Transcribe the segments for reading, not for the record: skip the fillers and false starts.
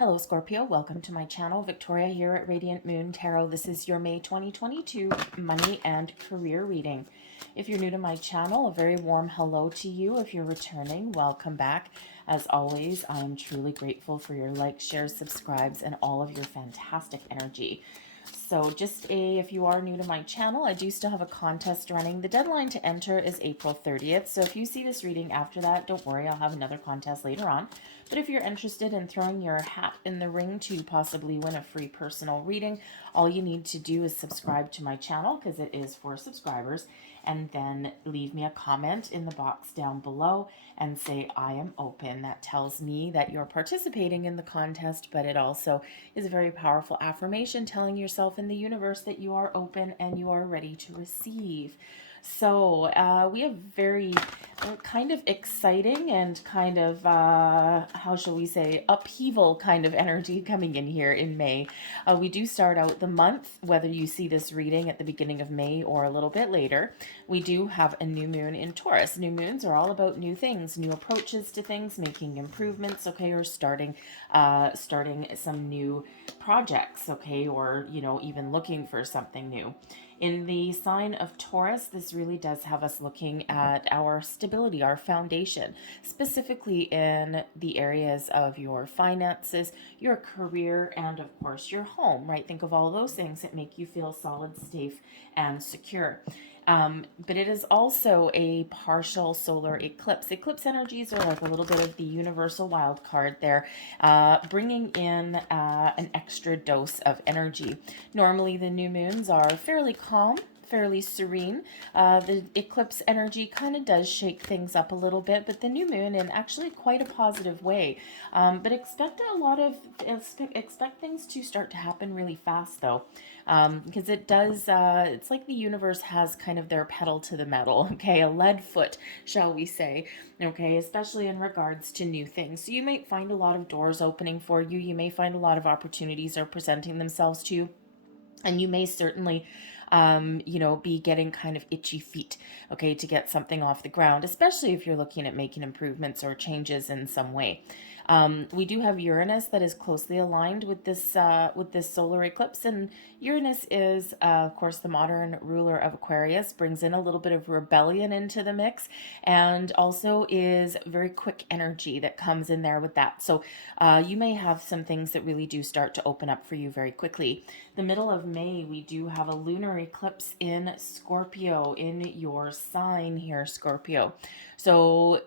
Hello Scorpio, welcome to my channel. Victoria here at Radiant Moon Tarot. This is your May 2022 money and career reading. If you're new to my channel, a very warm hello to you. If you're returning, welcome back. As always, I am truly grateful for your likes, shares, subscribes, and all of your fantastic energy. So if you are new to my channel, I do still have a contest running. The deadline to enter is April 30th. So if you see this reading after that, don't worry, I'll have another contest later on. But if you're interested in throwing your hat in the ring to possibly win a free personal reading, all you need to do is subscribe to my channel because it is for subscribers, and then leave me a comment in the box down below and say I am open. That tells me that you're participating in the contest, but it also is a very powerful affirmation telling yourself in the universe that you are open and you are ready to receive. So we have very kind of exciting and kind of, how shall we say, upheaval kind of energy coming in here in May. We do start out the month, whether you see this reading at the beginning of May or a little bit later. We do have a new moon in Taurus. New moons are all about new things, new approaches to things, making improvements, okay, or starting some new projects, okay, or, even looking for something new. In the sign of Taurus, this really does have us looking at our stability, our foundation, specifically in the areas of your finances, your career, and of course your home, right? Think of all those things that make you feel solid, safe, and secure. But it is also a partial solar eclipse. Eclipse energies are like a little bit of the universal wild card there, bringing in an extra dose of energy. Normally, the new moons are fairly calm, fairly serene. The eclipse energy kind of does shake things up a little bit, but the new moon in actually quite a positive way. But expect things to start to happen really fast though, because it does. It's like the universe has kind of their pedal to the metal. Okay, a lead foot, shall we say? Okay, especially in regards to new things. So you might find a lot of doors opening for you. You may find a lot of opportunities are presenting themselves to you. And you may certainly, be getting kind of itchy feet, okay, to get something off the ground, especially if you're looking at making improvements or changes in some way. We do have Uranus that is closely aligned with this solar eclipse, and Uranus is, of course, the modern ruler of Aquarius, brings in a little bit of rebellion into the mix, and also is very quick energy that comes in there with that. So you may have some things that really do start to open up for you very quickly. The middle of May, we do have a lunar eclipse in Scorpio, in your sign here, Scorpio. So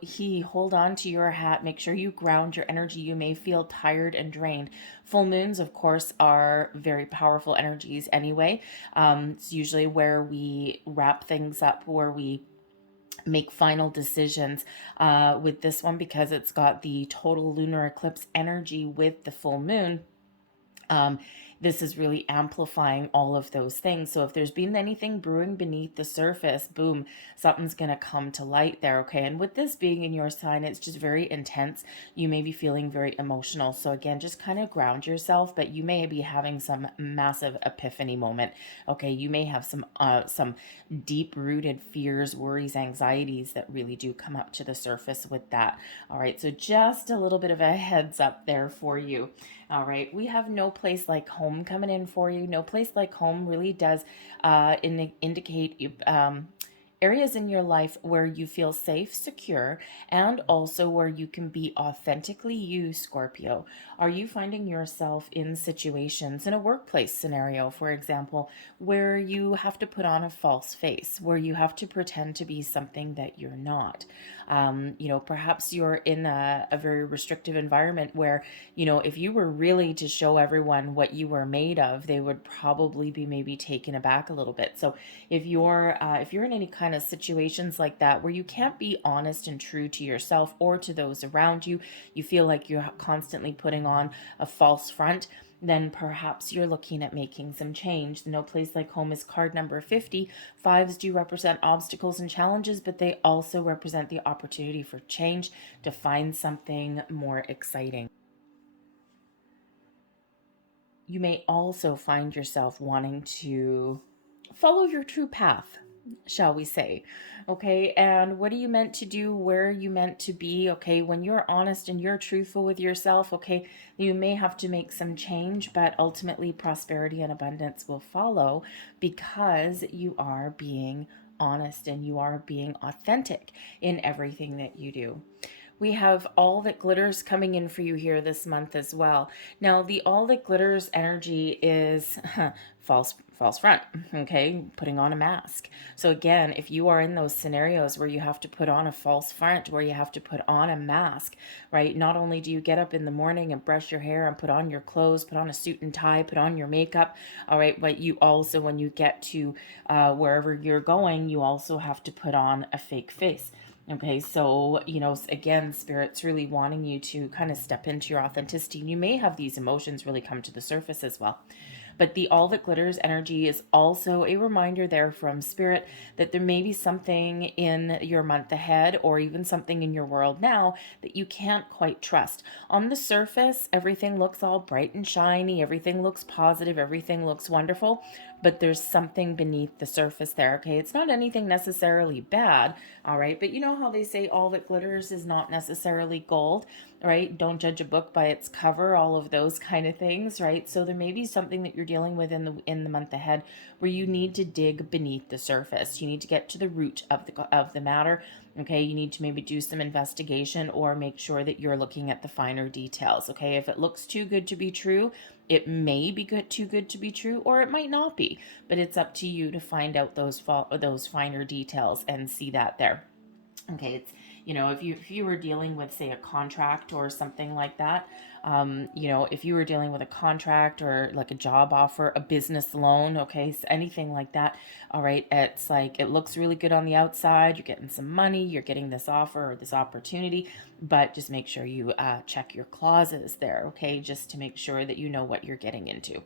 hold on to your hat. Make sure you ground your energy. You may feel tired and drained. Full moons, of course, are very powerful energies anyway. It's usually where we wrap things up, where we make final decisions with this one, because it's got the total lunar eclipse energy with the full moon. This is really amplifying all of those things. So if there's been anything brewing beneath the surface, boom, something's going to come to light there, okay? And with this being in your sign, it's just very intense. You may be feeling very emotional. So again, just kind of ground yourself, but you may be having some massive epiphany moment, okay? You may have some deep-rooted fears, worries, anxieties that really do come up to the surface with that. All right, so just a little bit of a heads up there for you. All right, we have No Place Like Home coming in for you. No Place Like Home really does indicate areas in your life where you feel safe, secure, and also where you can be authentically you, Scorpio. Are you finding yourself in situations, in a workplace scenario, for example, where you have to put on a false face, where you have to pretend to be something that you're not? Perhaps you're in a very restrictive environment where, if you were really to show everyone what you were made of, they would probably be maybe taken aback a little bit. So if you're in any kind of situations like that where you can't be honest and true to yourself or to those around you, you feel like you're constantly putting on a false front, then perhaps you're looking at making some change. No Place Like Home is card number 50. Fives do represent obstacles and challenges, but they also represent the opportunity for change, to find something more exciting. You may also find yourself wanting to follow your true path. shall we say. Okay, and what are you meant to do? Where are you meant to be? Okay, when you're honest and you're truthful with yourself, okay, you may have to make some change, but ultimately prosperity and abundance will follow because you are being honest and you are being authentic in everything that you do. We have all that glitters coming in for you here this month as well. Now, the all that glitters energy is false front, okay? Putting on a mask. So again, if you are in those scenarios where you have to put on a false front, where you have to put on a mask, right? Not only do you get up in the morning and brush your hair and put on your clothes, put on a suit and tie, put on your makeup, all right, but you also, when you get to wherever you're going, you also have to put on a fake face. Okay, so, again, Spirit's really wanting you to kind of step into your authenticity. And you may have these emotions really come to the surface as well. But the all that glitters energy is also a reminder there from Spirit that there may be something in your month ahead or even something in your world now that you can't quite trust. On the surface, everything looks all bright and shiny, everything looks positive, everything looks wonderful, but there's something beneath the surface there, okay? It's not anything necessarily bad, all right? But you know how they say all that glitters is not necessarily gold, right? Don't judge a book by its cover, all of those kind of things, right? So there may be something that you're dealing with in the month ahead where you need to dig beneath the surface. You need to get to the root of the matter. Okay, you need to maybe do some investigation or make sure that you're looking at the finer details. Okay, if it looks too good to be true, it may be too good to be true, or it might not be. But it's up to you to find out those finer details and see that there. Okay, it's if you were dealing with, say, a contract or something like that, if you were dealing with a contract or like a job offer, a business loan, okay, so anything like that, all right, it's like it looks really good on the outside, you're getting some money, you're getting this offer or this opportunity, but just make sure you check your clauses there, okay, just to make sure that you know what you're getting into.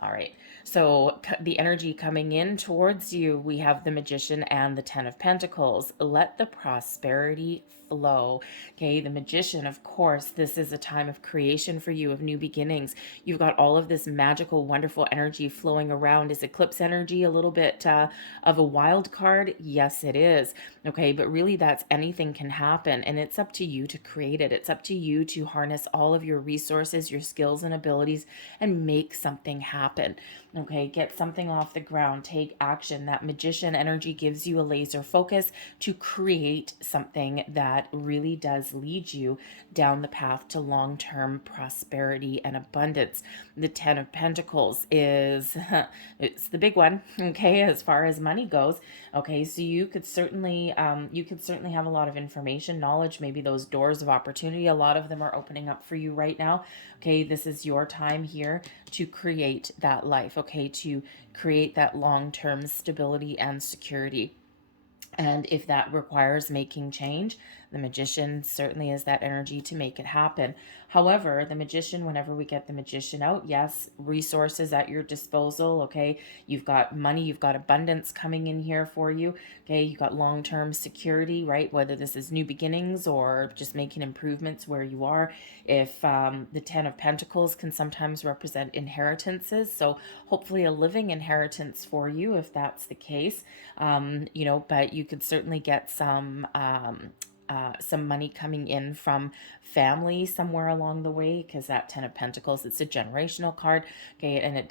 All right. So the energy coming in towards you, we have the Magician and the Ten of Pentacles. Let the prosperity flow. Okay. The Magician, of course, this is a time of creation for you, of new beginnings. You've got all of this magical, wonderful energy flowing around. Is Eclipse energy a little bit of a wild card? Yes, it is. Okay. But really, that's anything can happen. And it's up to you to create it. It's up to you to harness all of your resources, your skills and abilities, and make something happen. Okay, get something off the ground, take action. That Magician energy gives you a laser focus to create something that really does lead you down the path to long-term prosperity and abundance. The Ten of Pentacles is it's the big one, okay, as far as money goes. Okay, so you could certainly have a lot of information, knowledge, maybe those doors of opportunity. A lot of them are opening up for you right now. Okay, this is your time here to create that life, okay, to create that long-term stability and security. And if that requires making change, the Magician certainly is that energy to make it happen. However, the Magician, whenever we get the Magician out, yes, resources at your disposal, okay? You've got money, you've got abundance coming in here for you, okay? You've got long-term security, right? Whether this is new beginnings or just making improvements where you are. If the Ten of Pentacles can sometimes represent inheritances, so hopefully a living inheritance for you if that's the case. But you could certainly get some money coming in from family somewhere along the way, because that Ten of Pentacles, it's a generational card, okay, and it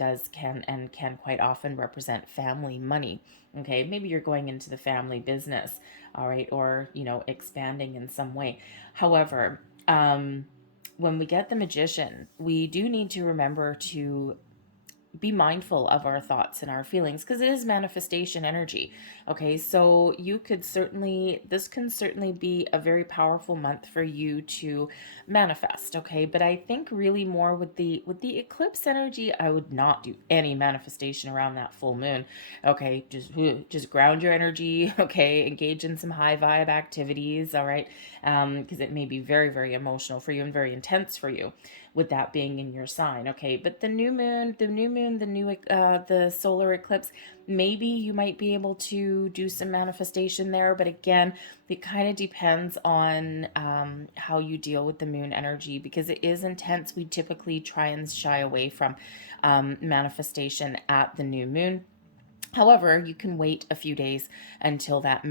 can quite often represent family money. Okay, maybe you're going into the family business, all right, or expanding in some way. However, when we get the Magician, we do need to remember to be mindful of our thoughts and our feelings, because it is manifestation energy. Okay, so this can certainly be a very powerful month for you to manifest. Okay, but I think really more with the eclipse energy, I would not do any manifestation around that full moon. Okay, just ground your energy. Okay, engage in some high vibe activities. All right, because it may be very, very emotional for you and very intense for you, with that being in your sign. Okay, but the solar eclipse, maybe you might be able to do some manifestation there, but again, it kind of depends on how you deal with the moon energy, because it is intense. We typically try and shy away from manifestation at the new moon. However, you can wait a few days until that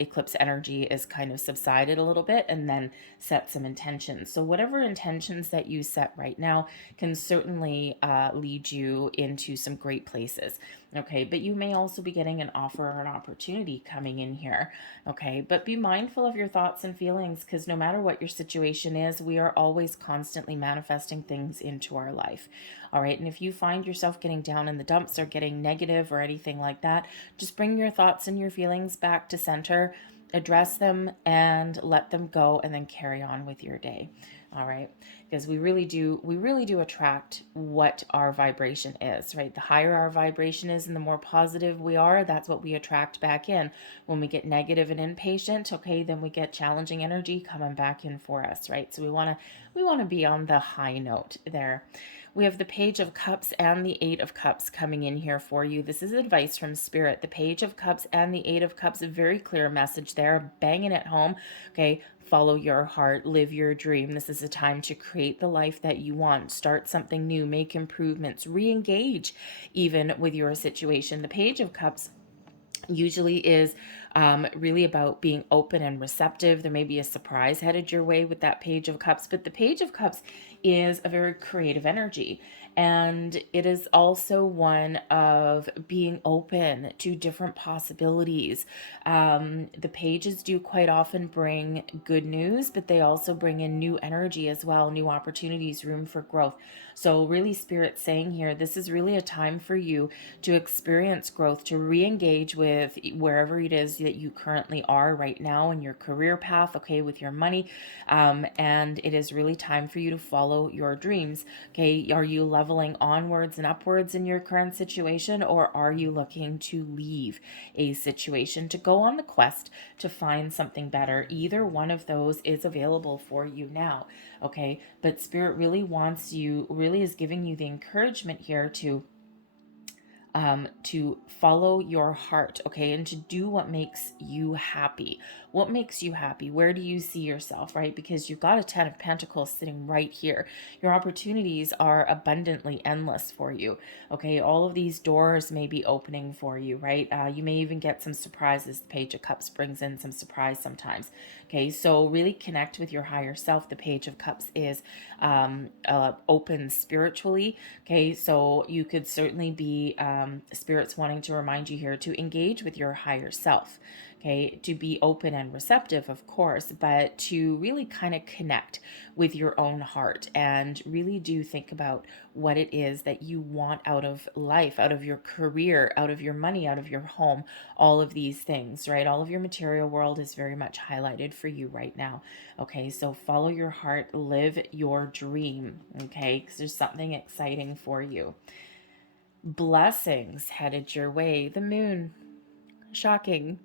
eclipse energy is kind of subsided a little bit, and then set some intentions. So whatever intentions that you set right now can certainly lead you into some great places. Okay, but you may also be getting an offer or an opportunity coming in here. Okay, but be mindful of your thoughts and feelings, because no matter what your situation is, we are always constantly manifesting things into our life. All right, and if you find yourself getting down in the dumps or getting negative or anything like that, just bring your thoughts and your feelings back to center, address them and let them go, and then carry on with your day. All right, because we really do attract what our vibration is, right? The higher our vibration is and the more positive we are, that's what we attract back in. When we get negative and impatient, okay, then we get challenging energy coming back in for us, right? So we want to be on the high note there. We have the Page of Cups and the Eight of Cups coming in here for you. This is advice from Spirit. The Page of Cups and the Eight of Cups, a very clear message there, banging it home. Okay, follow your heart, live your dream. This is a time to create the life that you want, start something new, make improvements, re-engage even with your situation. The Page of Cups usually is really about being open and receptive. There may be a surprise headed your way with that Page of Cups, but the Page of Cups is a very creative energy. And it is also one of being open to different possibilities. The pages do quite often bring good news, but they also bring in new energy as well, new opportunities, room for growth. So really, Spirit saying here, this is really a time for you to experience growth, to re-engage with wherever it is that you currently are right now in your career path, okay, with your money. And it is really time for you to follow your dreams. Okay, are you leveling onwards and upwards in your current situation, or are you looking to leave a situation to go on the quest to find something better? Either one of those is available for you now. Okay, but Spirit really is giving you the encouragement here to follow your heart, okay, and to do what makes you happy. What makes you happy? Where do you see yourself, right? Because you've got a 10 of Pentacles sitting right here. Your opportunities are abundantly endless for you, okay? All of these doors may be opening for you, right? You may even get some surprises. The Page of Cups brings in some surprise sometimes, okay? So really connect with your higher self. The Page of Cups is open spiritually, okay? So you could certainly be Spirit's wanting to remind you here to engage with your higher self, okay, to be open and receptive, of course, but to really kind of connect with your own heart and really do think about what it is that you want out of life, out of your career, out of your money, out of your home, all of these things, right? All of your material world is very much highlighted for you right now. Okay, so follow your heart, live your dream, okay, because there's something exciting for you. Blessings headed your way. The Moon. Shocking.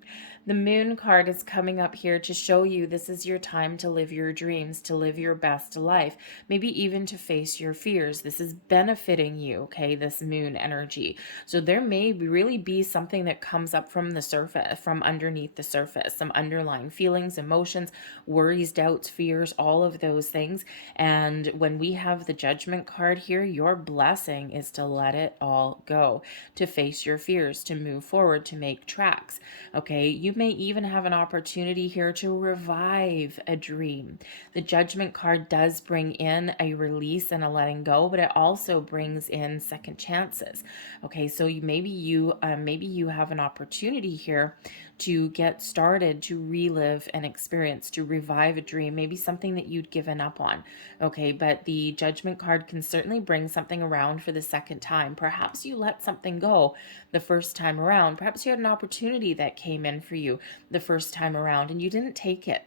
The Moon card is coming up here to show you this is your time to live your dreams, to live your best life, maybe even to face your fears. This is benefiting you, okay, this Moon energy. So there may really be something that comes up from the surface, from underneath the surface, some underlying feelings, emotions, worries, doubts, fears, all of those things. And when we have the Judgment card here, your blessing is to let it all go, to face your fears, to move forward, to make tracks. Okay, you may even have an opportunity here to revive a dream. The Judgment card does bring in a release and a letting go, but it also brings in second chances. Okay, so maybe you have an opportunity here to get started, to relive an experience, to revive a dream, maybe something that you'd given up on. Okay, but the Judgment card can certainly bring something around for the second time. Perhaps you let something go the first time around. Perhaps you had an opportunity that came in for you the first time around and you didn't take it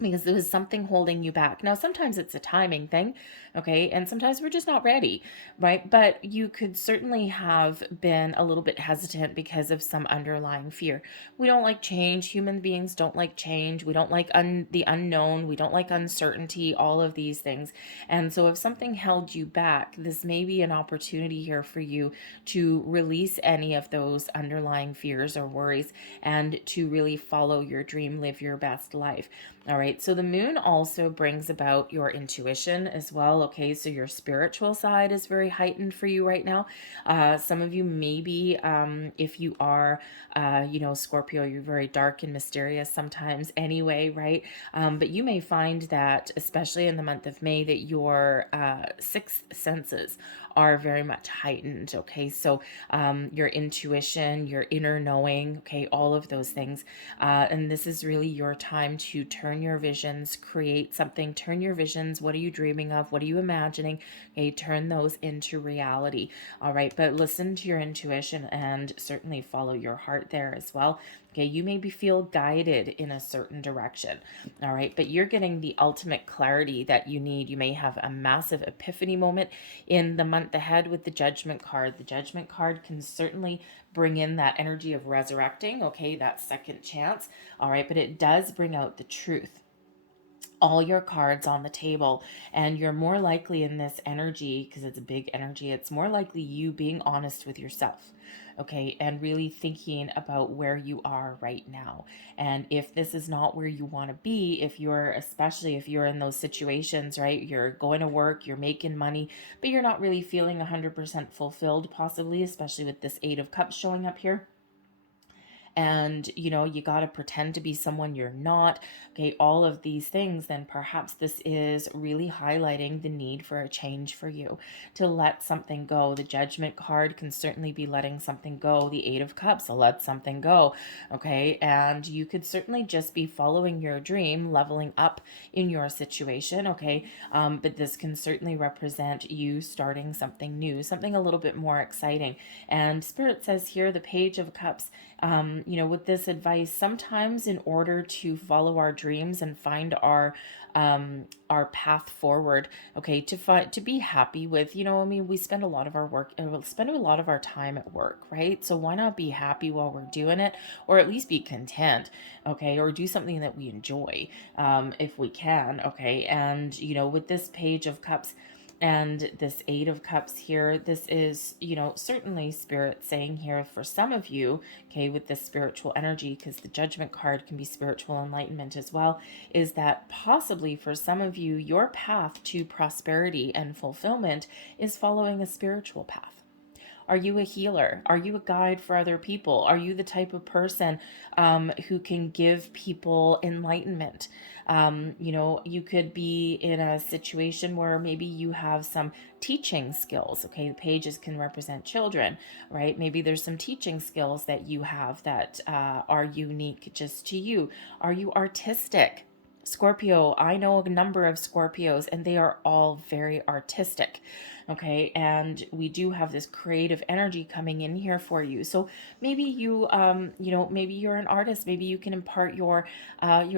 because there was something holding you back. Now, sometimes it's a timing thing, okay? And sometimes we're just not ready, right? But you could certainly have been a little bit hesitant because of some underlying fear. We don't like change. Human beings don't like change. We don't like the unknown. We don't like uncertainty, all of these things. And so if something held you back, this may be an opportunity here for you to release any of those underlying fears or worries and to really follow your dream, live your best life. All right. right. So the moon also brings about your intuition as well. Okay. So your spiritual side is very heightened for you right now. Some of you maybe, if you are, Scorpio, you're very dark and mysterious sometimes anyway, right? But you may find that, especially in the month of May, that your sixth senses are very much heightened. Okay. So your intuition, your inner knowing, okay, all of those things. And this is really your time to turn your visions, create something, turn your visions. What are you dreaming of? What are you imagining? Okay, turn those into reality. All right, but listen to your intuition and certainly follow your heart there as well. Okay, you maybe feel guided in a certain direction. All right, but you're getting the ultimate clarity that you need. You may have a massive epiphany moment in the month ahead with the Judgment card. The Judgment card can certainly bring in that energy of resurrecting, okay, that second chance. All right, but it does bring out the truth, all your cards on the table, and you're more likely in this energy, because it's a big energy, it's more likely you being honest with yourself, okay, and really thinking about where you are right now. And if this is not where you want to be, if you're, especially if you're in those situations, right, you're going to work, you're making money, but you're not really feeling 100% fulfilled, possibly, especially with this Eight of Cups showing up here, and you got to pretend to be someone you're not, okay, all of these things, then perhaps this is really highlighting the need for a change for you, to let something go. The Judgment card can certainly be letting something go. The Eight of Cups will let something go, okay, and you could certainly just be following your dream, leveling up in your situation, okay, but this can certainly represent you starting something new, something a little bit more exciting. And Spirit says here, the Page of Cups, with this advice, sometimes in order to follow our dreams and find our path forward, okay, to be happy with, we spend a lot of our work, spend a lot of our time at work, right? So why not be happy while we're doing it, or at least be content, okay, or do something that we enjoy, if we can, okay. And with this Page of Cups and this Eight of Cups here, this is, certainly Spirit saying here for some of you, okay, with this spiritual energy, because the Judgment card can be spiritual enlightenment as well, is that possibly for some of you, your path to prosperity and fulfillment is following a spiritual path. Are you a healer? Are you a guide for other people? Are you the type of person who can give people enlightenment? You could be in a situation where maybe you have some teaching skills. Okay, the pages can represent children, right? Maybe there's some teaching skills that you have that are unique just to you. Are you artistic? Scorpio, I know a number of Scorpios and they are all very artistic. Okay, and we do have this creative energy coming in here for you. So maybe maybe you're an artist. Maybe you can impart your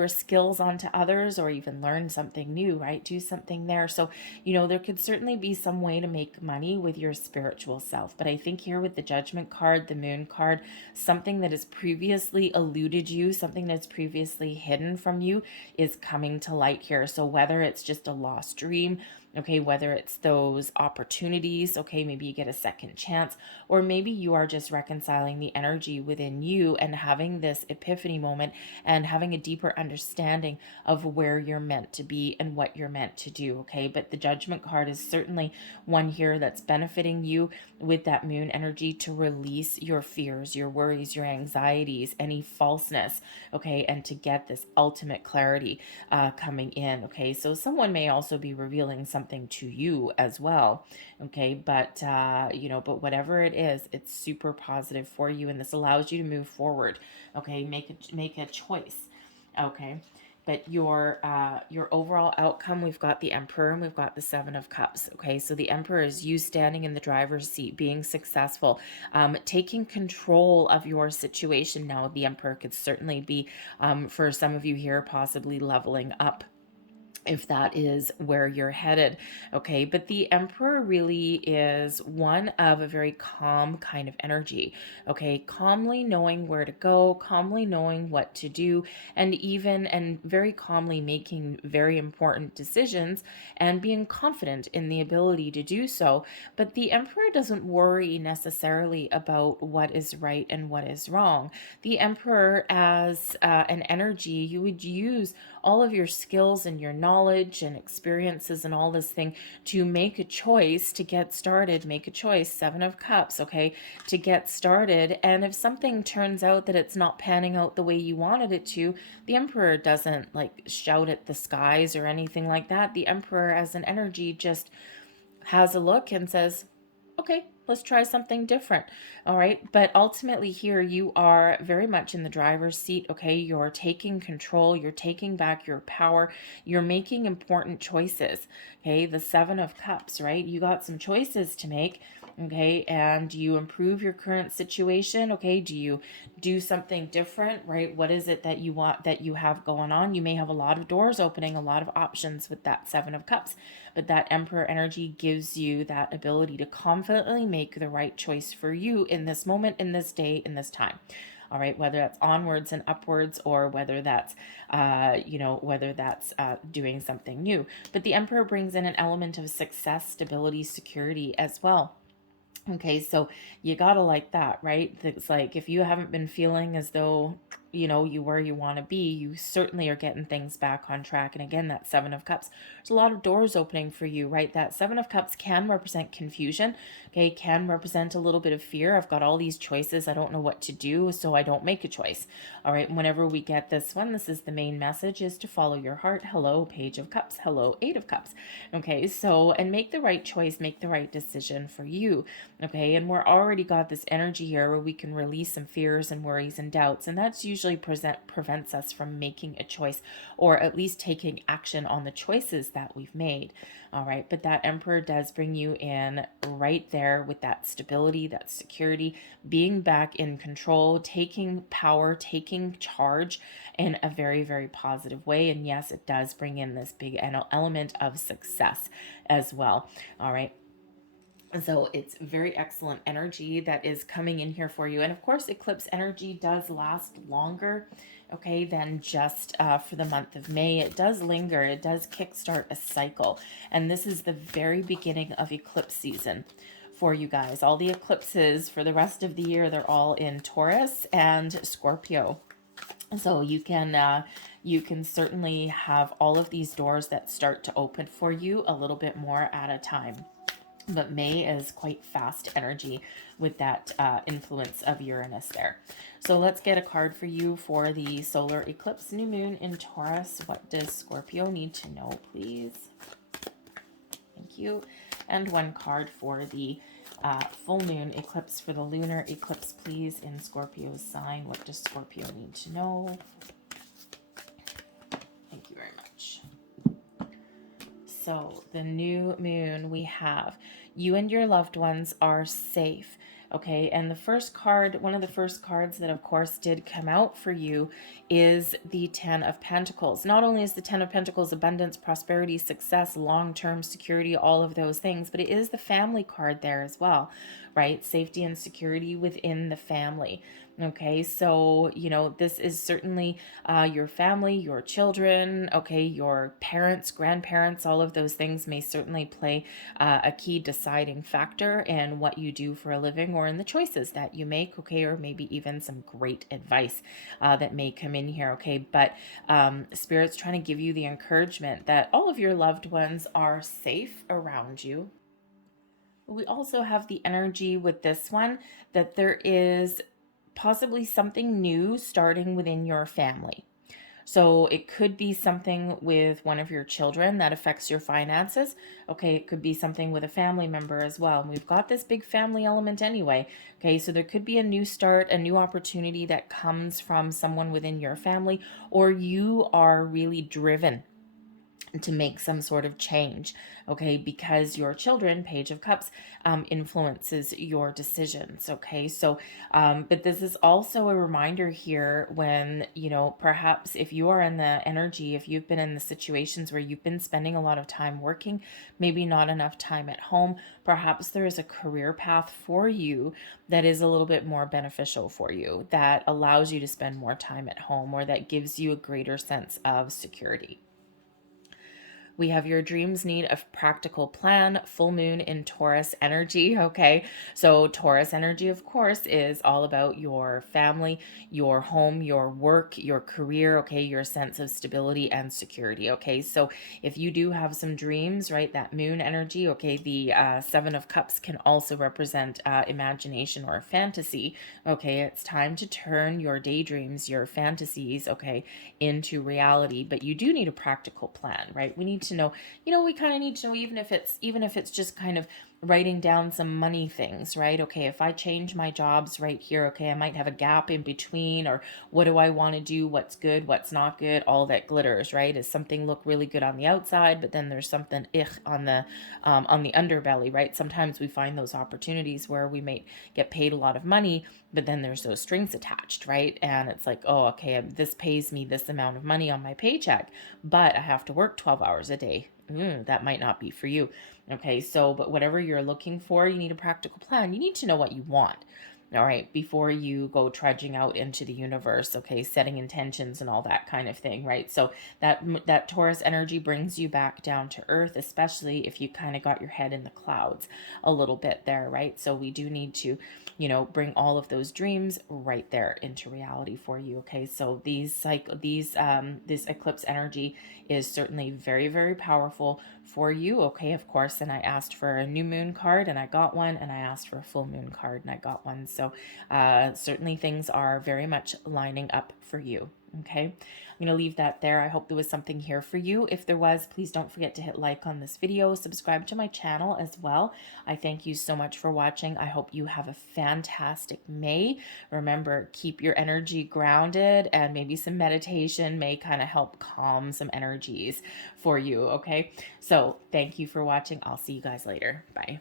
skills onto others, or even learn something new, right? Do something there. So there could certainly be some way to make money with your spiritual self. But I think here with the Judgment card, the Moon card, something that has previously eluded you, something that's previously hidden from you, is coming to light here. So whether it's just a lost dream, okay, whether it's those opportunities, okay, maybe you get a second chance, or maybe you are just reconciling the energy within you and having this epiphany moment and having a deeper understanding of where you're meant to be and what you're meant to do, okay. But the Judgment card is certainly one here that's benefiting you with that Moon energy to release your fears, your worries, your anxieties, any falseness, okay, and to get this ultimate clarity coming in, okay. So someone may also be revealing something to you as well, okay, but but whatever it is, it's super positive for you, and this allows you to move forward, okay. Make a choice, okay. But your overall outcome, we've got the Emperor and we've got the Seven of Cups. Okay, so the Emperor is you standing in the driver's seat, being successful, taking control of your situation. Now, the Emperor could certainly be, for some of you here, possibly leveling up if that is where you're headed. Okay, but the Emperor really is one of a very calm kind of energy. Okay, calmly knowing where to go, calmly knowing what to do, and very calmly making very important decisions and being confident in the ability to do so. But the Emperor doesn't worry necessarily about what is right and what is wrong. The Emperor, as an energy, you would use all of your skills and your knowledge and experiences and all this thing to make a choice to get started. Make a choice. 7 of Cups, okay, to get started. And if something turns out that it's not panning out the way you wanted it to, the Emperor doesn't like shout at the skies or anything like that. The Emperor, as an energy, just has a look and says, okay, let's try something different. All right. But ultimately, here you are very much in the driver's seat. Okay. You're taking control. You're taking back your power. You're making important choices. Okay. The 7 of Cups, right? You got some choices to make. Okay. And do you improve your current situation? Okay. Do you do something different? Right. What is it that you want, that you have going on? You may have a lot of doors opening, a lot of options with that 7 of Cups, but that Emperor energy gives you that ability to confidently make the right choice for you in this moment, in this day, in this time. All right, whether that's onwards and upwards, or whether that's, doing something new. But the Emperor brings in an element of success, stability, security as well. Okay, so you gotta like that, right? It's like if you haven't been feeling as though, you where you want to be, you certainly are getting things back on track. And again, that 7 of Cups, there's a lot of doors opening for you, right? That 7 of Cups can represent confusion, okay, can represent a little bit of fear. I've got all these choices, I don't know what to do, so I don't make a choice. All right, whenever we get this one, this is the main message, is to follow your heart. Hello, Page of Cups. Hello, 8 of Cups. Okay, so, and make the right choice, make the right decision for you. Okay, and we're already got this energy here where we can release some fears and worries and doubts, and that's usually prevents us from making a choice, or at least taking action on the choices that we've made. All right, but that Emperor does bring you in right there with that stability, that security, being back in control, taking power, taking charge in a very, very positive way. And yes, it does bring in this big element of success as well. All right. So it's very excellent energy that is coming in here for you. And of course, eclipse energy does last longer, okay, than just for the month of May. It does linger. It does kickstart a cycle. And this is the very beginning of eclipse season for you guys. All the eclipses for the rest of the year, they're all in Taurus and Scorpio. So you can certainly have all of these doors that start to open for you a little bit more at a time. But May is quite fast energy with that influence of Uranus there. So let's get a card for you for the solar eclipse, new moon in Taurus. What does Scorpio need to know, please? Thank you. And one card for the full moon eclipse, for the lunar eclipse, please, in Scorpio's sign. What does Scorpio need to know? Thank you very much. So the new moon, we have you and your loved ones are safe. Okay, and the first card, one of the first cards that of course did come out for you, is the 10 of Pentacles. Not only is the 10 of Pentacles abundance, prosperity, success, long-term security, all of those things, but it is the family card there as well, right? Safety and security within the family. Okay, so, this is certainly your family, your children, okay, your parents, grandparents, all of those things may certainly play a key deciding factor in what you do for a living, or in the choices that you make, okay, or maybe even some great advice that may come in here, okay, but Spirit's trying to give you the encouragement that all of your loved ones are safe around you. We also have the energy with this one that there is possibly something new starting within your family. So it could be something with one of your children that affects your finances. Okay, it could be something with a family member as well. And we've got this big family element anyway. Okay, so there could be a new start, a new opportunity that comes from someone within your family, or you are really driven to make some sort of change, okay, because your children, Page of Cups, influences your decisions, okay. So but this is also a reminder here when, you know, perhaps if you are in the energy, if you've been in the situations where you've been spending a lot of time working, maybe not enough time at home, perhaps there is a career path for you that is a little bit more beneficial for you, that allows you to spend more time at home, or that gives you a greater sense of security. We have your dreams need a practical plan, full moon in Taurus energy. Okay. So Taurus energy, of course, is all about your family, your home, your work, your career. Okay. Your sense of stability and security. Okay. So if you do have some dreams, right, that moon energy, okay, the Seven of Cups can also represent imagination or fantasy. Okay. It's time to turn your daydreams, your fantasies, okay, into reality. But you do need a practical plan, right? We need to know, you know, we kind of need to know, even if it's just kind of writing down some money things, right? Okay, if I change my jobs right here, okay, I might have a gap in between, or what do I want to do? What's good? What's not good? All that glitters, right? Is something look really good on the outside, but then there's something on the underbelly, right? Sometimes we find those opportunities where we may get paid a lot of money, but then there's those strings attached, right? And it's like, oh, okay, this pays me this amount of money on my paycheck, but I have to work 12 hours a day. That might not be for you. Okay, so, but whatever you're looking for, you need a practical plan. You need to know what you want. All right, before you go trudging out into the universe, okay, setting intentions and all that kind of thing, right? So that Taurus energy brings you back down to earth, especially if you kind of got your head in the clouds a little bit there, right? So we do need to, you know, bring all of those dreams right there into reality for you, okay? So this eclipse energy is certainly very, very powerful for you, okay, of course. And I asked for a new moon card and I got one, and I asked for a full moon card and I got one. So certainly things are very much lining up for you, okay. I'm going to leave that there. I hope there was something here for you. If there was, please don't forget to hit like on this video, subscribe to my channel as well. I thank you so much for watching. I hope you have a fantastic May. Remember, keep your energy grounded, and maybe some meditation may kind of help calm some energies for you, okay? So thank you for watching. I'll see you guys later. Bye.